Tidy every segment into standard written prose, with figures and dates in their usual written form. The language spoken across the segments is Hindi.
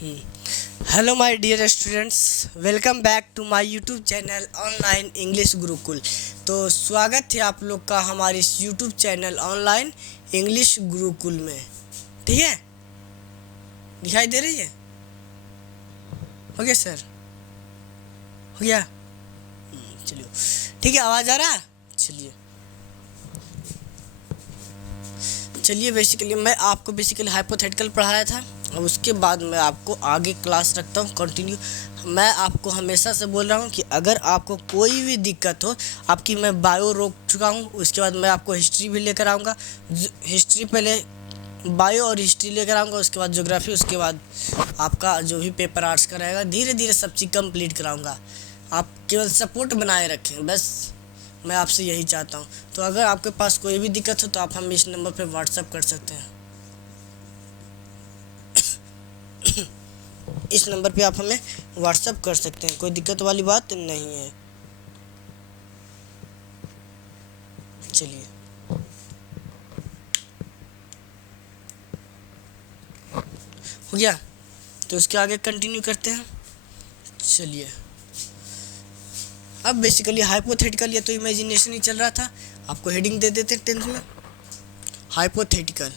Hello my dear students, welcome back to my YouTube channel online English Gurukul. तो स्वागत है आप लोग का हमारे इस YouTube channel online English Gurukul में। ठीक है, दिखाई दे रही है? हो गया सर? हो गया? चलिए, ठीक है। आवाज़ आ रहा है? चलिए बेसिकली मैं आपको हाइपोथेटिकल पढ़ाया था। अब उसके बाद मैं आपको आगे क्लास रखता हूँ कंटिन्यू। मैं आपको हमेशा से बोल रहा हूँ कि अगर आपको कोई भी दिक्कत हो, आपकी मैं बायो रोक चुका हूँ, उसके बाद मैं आपको हिस्ट्री भी लेकर आऊँगा। हिस्ट्री पहले बायो और हिस्ट्री लेकर आऊँगा, उसके बाद ज्योग्राफी, उसके बाद आपका जो भी पेपर आर्ट्स का रहेगा धीरे धीरे सब चीज़ कंप्लीट कराऊँगा। आप केवल सपोर्ट बनाए रखें, बस मैं आपसे यही चाहता हूँ। तो अगर आपके पास कोई भी दिक्कत हो तो आप हमें इस नंबर पे व्हाट्सअप कर सकते हैं। इस नंबर पे आप हमें व्हाट्सअप कर सकते हैं, कोई दिक्कत वाली बात नहीं है। चलिए, हो गया? तो इसके आगे कंटिन्यू करते हैं। चलिए, अब बेसिकली हाइपोथेटिकल या तो इमेजिनेशन ही चल रहा था। आपको हेडिंग दे देते हैं 10th में, हाइपोथेटिकल,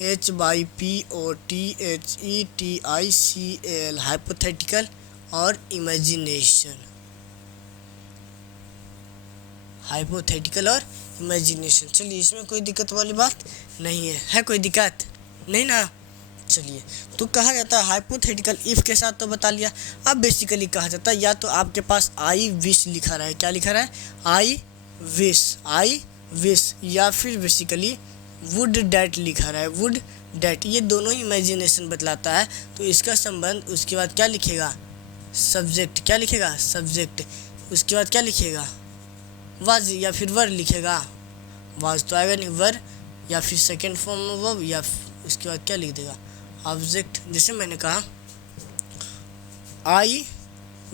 HYPOTHETICAL, हाइपोथेटिकल और इमेजिनेशन। हाइपोथेटिकल और इमेजिनेशन, चलिए इसमें कोई दिक्कत वाली बात नहीं है कोई दिक्कत नहीं ना? चलिए, तो कहा जाता है हाइपोथेटिकल इफ़ के साथ तो बता लिया। अब बेसिकली कहा जाता है या तो आपके पास आई विश लिखा रहा है, क्या लिखा रहा है? आई विश, या फिर बेसिकली वुड डैट लिखा रहा है, वुड डैट। ये दोनों इमेजिनेशन बतलाता है। तो इसका संबंध उसके बाद क्या लिखेगा? सब्जेक्ट। क्या लिखेगा? सब्जेक्ट। उसके बाद क्या लिखेगा? वाज या फिर वर लिखेगा? वाज तो आएगा नहीं, वर या फिर सेकेंड फॉर्म में वर्ब, या उसके बाद क्या लिख देगा? ऑब्जेक्ट। जैसे मैंने कहा आई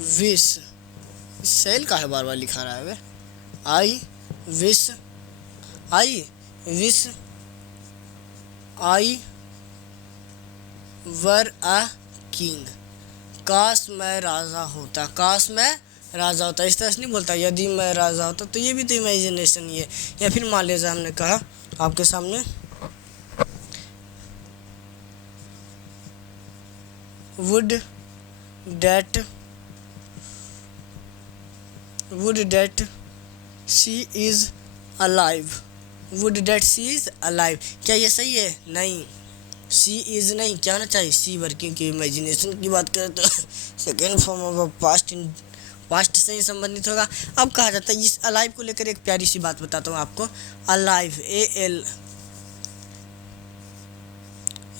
विश, सेल का है, बार बार लिखा रहा है। I wish, I wish I were a king. काश मैं राजा होता, काश मैं राजा होता। इस तरह से नहीं बोलता यदि मैं राजा होता, तो ये भी तो इमेजिनेशन ही है। या फिर मान लीजिए हमने कहा आपके सामने would that she is alive, would that she is alive. क्या ये सही है? नहीं, सी इज नहीं, क्या होना चाहिए? सी वर, क्योंकि इमेजिनेशन की बात करें तो सेकेंड फॉर्म ऑफ पास्ट से ही संबंधित होगा। अब कहा जाता है इस अलाइव को लेकर एक प्यारी सी बात बताता हूँ आपको। अलाइव,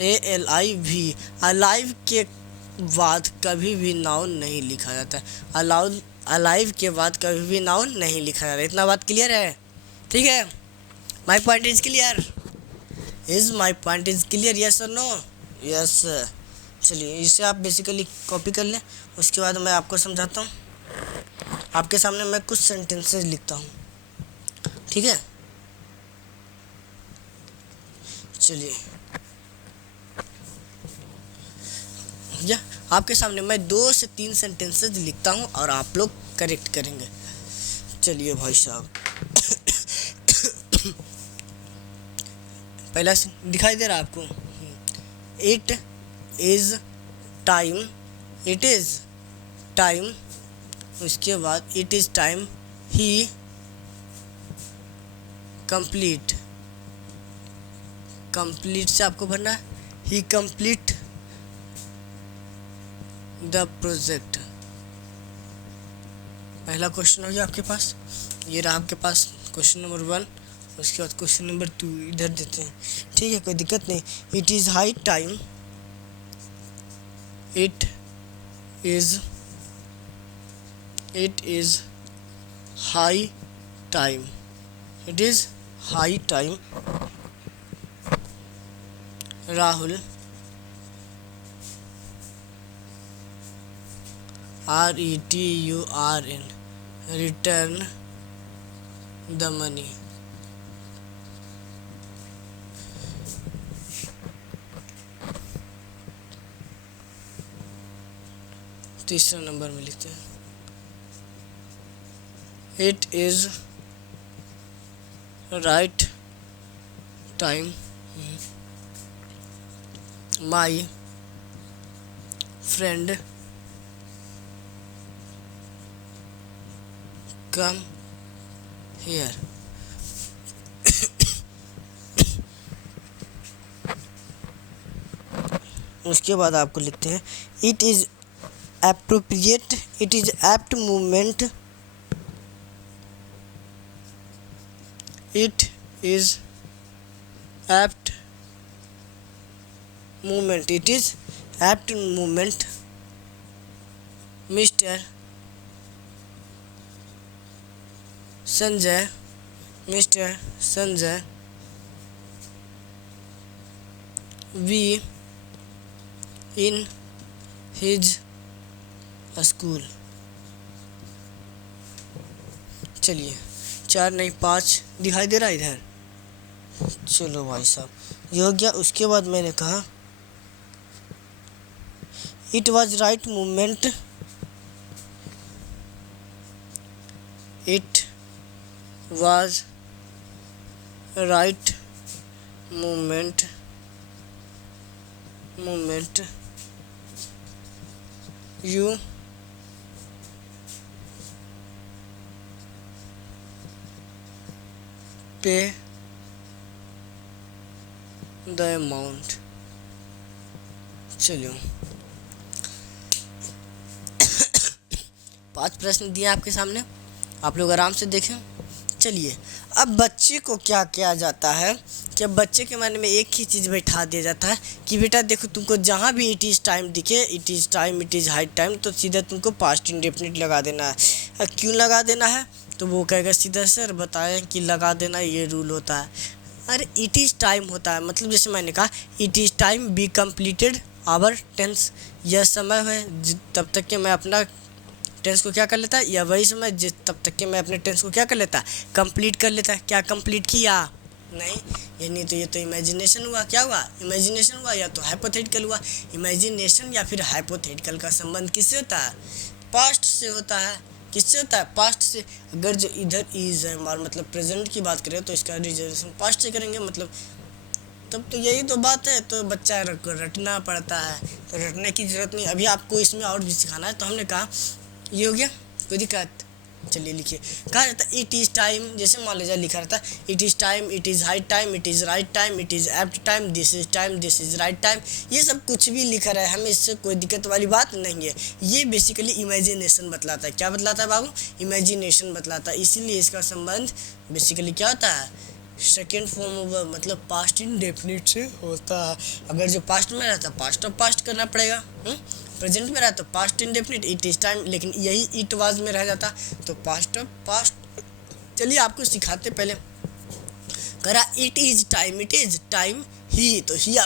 ALIV, अलाइव के बाद कभी भी नाउन नहीं लिखा जाता है। अलाइव के बाद कभी भी नाउन नहीं लिखा जाता। इतना बात क्लियर है? ठीक है, my point is clear? Is my point is clear? Yes और नो? यस। चलिए, इसे आप बेसिकली कॉपी कर लें, उसके बाद मैं आपको समझाता हूँ। आपके सामने मैं कुछ सेंटेंसेस लिखता हूँ, ठीक है? चलिए, या आपके सामने मैं 2 से 3 सेंटेंसेस लिखता हूँ और आप लोग करेक्ट करेंगे। चलिए भाई साहब, पहला दिखाई दे रहा है आपको? It is time, it is time. उसके बाद it is time he complete, complete से आपको भरना है ही कंप्लीट द प्रोजेक्ट। पहला क्वेश्चन हो गया आपके पास, ये रहा आपके पास क्वेश्चन नंबर 1। उसके बाद क्वेश्चन नंबर 2 इधर देते हैं, ठीक है, कोई दिक्कत नहीं। It is high time, it is high time, it is high time Rahul RETURN return the money। तीसरा नंबर में लिखते हैं, it is right time my friend come here. उसके बाद आपको लिखते हैं, it is appropriate, it is apt movement, it is apt movement, it is apt movement mister Sanjay, mister Sanjay we in his school। चलिए 4 नहीं 5 दिखाई दे रहा है इधर। चलो भाई साहब, ये हो गया। उसके बाद मैंने कहा it was right movement, it was right movement you pay the amount। चलिए 5 प्रश्न दिए आपके सामने, आप लोग आराम से देखें। चलिए अब बच्चे को क्या किया जाता है कि अब बच्चे के मन में एक ही चीज़ बैठा दिया जाता है कि बेटा देखो, तुमको जहाँ भी इट इज़ टाइम दिखे, it is time, it is high time, तो सीधा तुमको पास्ट इंडेफिनिट लगा देना है। क्यों लगा देना है? तो वो कहेगा सीधा सर बताएं कि लगा देना ये रूल होता है। अरे इट इज़ टाइम होता है, मतलब जैसे मैंने कहा it is time be completed our tense, यह समय है तब तक कि मैं अपना टेंस को क्या कर लेता है, या वही समय तब तक कि मैं अपने टेंस को क्या कर लेता है, कंप्लीट कर लेता है। क्या कंप्लीट किया? नहीं, ये नहीं, तो ये तो इमेजिनेशन हुआ। क्या हुआ? इमेजिनेशन हुआ, या तो हाइपोथेटिकल हुआ। इमेजिनेशन या फिर हाइपोथेटिकल का संबंध किससे होता है? पास्ट से होता है। किससे होता है? पास्ट से। अगर जो इधर इज है और मतलब प्रेजेंट की बात करें तो इसका रिजर्वेशन पास्ट से करेंगे, मतलब तब तो यही तो बात है। तो बच्चा को रटना पड़ता है, तो रटने की ज़रूरत नहीं। अभी आपको इसमें और भी सिखाना है, तो हमने कहा ये हो गया, कोई दिक्कत? चलिए लिखिए। कहा जाता है इट इज़ टाइम, जैसे मान लीजिए लिखा रहता है it is time, it is high time, it is right time, it is apt time, this is time, this is right time. ये सब कुछ भी लिखा रहा है, हमें इससे कोई दिक्कत वाली बात नहीं है। ये बेसिकली इमेजिनेशन बतलाता है। क्या बतलाता है बाबू? इमेजिनेशन बतलाता है। इसीलिए इसका संबंध बेसिकली क्या होता है? सेकेंड फॉर्म मतलब पास्ट इंडेफिनिट से होता है। अगर जो पास्ट में रहता है पास्ट ऑफ पास्ट करना पड़ेगा, प्रेजेंट में रहा तो past indefinite it is time, लेकिन यही इट वाज में रह जाता तो पास्ट ऑफ पास्ट। चलिए आपको सिखाते। पहले करा इट इज़ टाइम ही, तो ही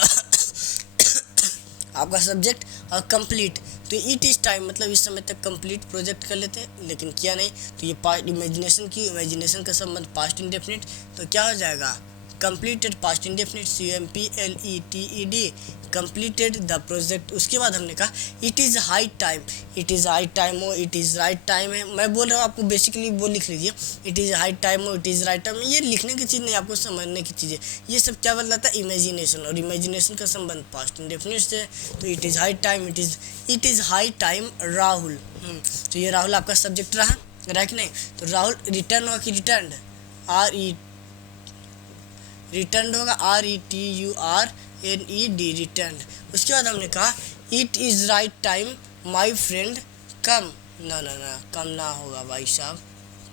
आपका सब्जेक्ट और कंप्लीट, तो इट इज़ टाइम मतलब इस समय तक कंप्लीट प्रोजेक्ट कर लेते हैं, लेकिन किया नहीं। तो ये पास्ट इमेजिनेशन की, इमेजिनेशन का संबंध पास्ट इंडेफिनिट, तो क्या हो जाएगा? Completed past indefinite, CMPLETED, completed the project. उसके बाद हमने कहा it is high time, it is high time हो, इट इज़ राइट टाइम है। मैं बोल रहा हूँ आपको बेसिकली वो लिख लीजिए, इट इज़ हाई टाइम हो, इट इज़ राइट टाइम। ये लिखने की चीज़ नहीं, आपको समझने की चीज़ है। ये सब क्या बतलाता है? इमेजिनेशन, और इमेजिनेशन का संबंध पास्ट इंडेफिनिट से। तो it is high time, it is high time Rahul. तो ये राहुल आपका सब्जेक्ट रहा कि नहीं? तो राहुल रिटर्न होगा कि रिटर्न? रिटर्न होगा, RETURNED, रिटर्न। उसके बाद हमने कहा it is right time my friend come, ना कम ना होगा भाई साहब,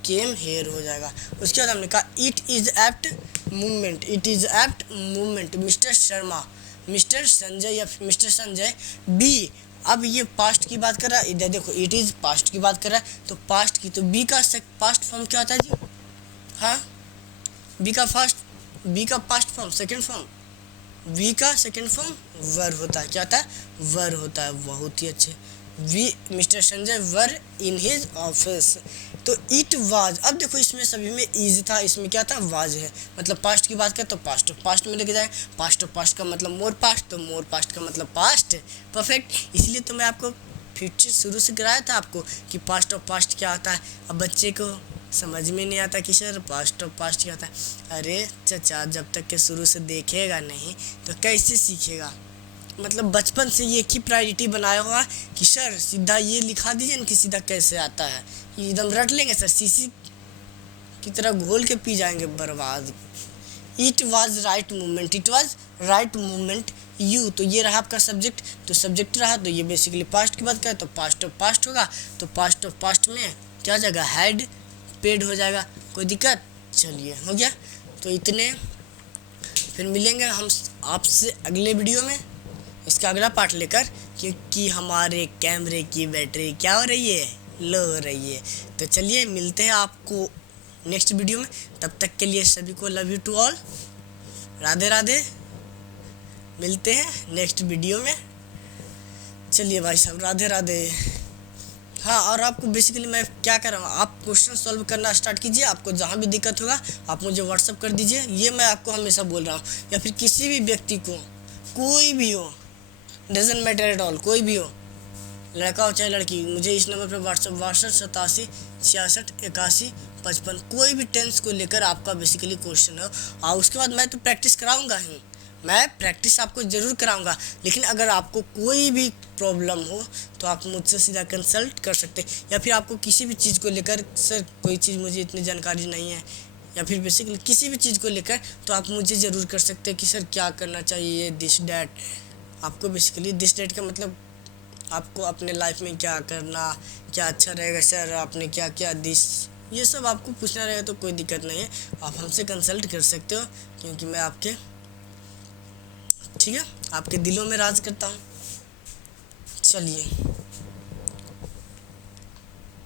केम हेयर हो जाएगा। उसके बाद हमने कहा it is apt movement, it is apt movement mister Sharma, mister Sanjay या मिस्टर संजय बी। अब ये पास्ट की बात कर रहा है, इधर देखो इट इज़ पास्ट की बात कर रहा है, तो पास्ट की, तो बी का पास्ट फॉर्म क्या होता है जी? हाँ, बी का past form second form, we का सेकंड फॉर्म वर होता है। क्या होता है? वर होता है। बहुत ही अच्छे। We mister Sanjay were in his office, तो इट वाज। अब देखो इसमें सभी में इज था, इसमें क्या था? वाज है। मतलब पास्ट की बात करें तो पास्ट ऑफ पास्ट में लेके जाए। पास्ट ऑफ पास्ट का मतलब मोर पास्ट, तो मोर पास्ट का मतलब पास्ट परफेक्ट। इसलिए तो मैं आपको फ्यूचर शुरू से कराया था आपको कि पास्ट ऑफ पास्ट क्या होता है। अब बच्चे को समझ में नहीं आता कि सर पास्ट ऑफ पास्ट क्या होता है। अरे चचा, जब तक के शुरू से देखेगा नहीं तो कैसे सीखेगा। मतलब बचपन से ये की प्रायोरिटी बनाया हुआ कि सर सीधा ये लिखा दीजिए ना कि सीधा कैसे आता है, एकदम रट लेंगे सर, सीसी की तरह घोल के पी जाएंगे बर्बाद। It was right movement, it was right movement you, तो ये रहा आपका सब्जेक्ट। तो सब्जेक्ट रहा तो ये बेसिकली पास्ट की बात करें तो पास्ट ऑफ पास्ट होगा। तो पास्ट ऑफ पास्ट में क्या हो जाएगा, हैड पेड हो जाएगा। कोई दिक्कत? चलिए हो गया। तो इतने, फिर मिलेंगे हम आपसे अगले वीडियो में इसका अगला पार्ट लेकर, क्योंकि हमारे कैमरे की बैटरी क्या हो रही है, लो हो रही है। तो चलिए मिलते हैं आपको नेक्स्ट वीडियो में। तब तक के लिए सभी को love you to all, Radhe Radhe. मिलते हैं नेक्स्ट वीडियो में। चलिए भाई साहब, राधे राधे। हाँ, और आपको बेसिकली मैं क्या कर रहा हूँ, आप क्वेश्चन सॉल्व करना स्टार्ट कीजिए। आपको जहाँ भी दिक्कत होगा आप मुझे व्हाट्सअप कर दीजिए। ये मैं आपको हमेशा बोल रहा हूँ, या फिर किसी भी व्यक्ति को, कोई भी हो, डजेंट मैटर एट ऑल, कोई भी हो, लड़का हो चाहे लड़की, मुझे इस नंबर पर व्हाट्सअप 62 87 66 81 55, कोई भी टेंस को लेकर आपका बेसिकली क्वेश्चन हो। और उसके बाद मैं तो प्रैक्टिस कराऊंगा ही, मैं प्रैक्टिस आपको ज़रूर कराऊंगा। लेकिन अगर आपको कोई भी प्रॉब्लम हो तो आप मुझसे सीधा कंसल्ट कर सकते हैं, या फिर आपको किसी भी चीज़ को लेकर सर कोई चीज़ मुझे इतनी जानकारी नहीं है, या फिर बेसिकली किसी भी चीज़ को लेकर, तो आप मुझे ज़रूर कर सकते हैं कि सर क्या करना चाहिए, दिस डैट। आपको बेसिकली दिस डैट का मतलब आपको अपने लाइफ में क्या करना, क्या अच्छा रहेगा सर, आपने क्या क्या दिस, ये सब आपको पूछना रहेगा। तो कोई दिक्कत नहीं है, आप हमसे कंसल्ट कर सकते हो, क्योंकि मैं आपके, ठीक है, आपके दिलों में राज करता हूँ। चलिए।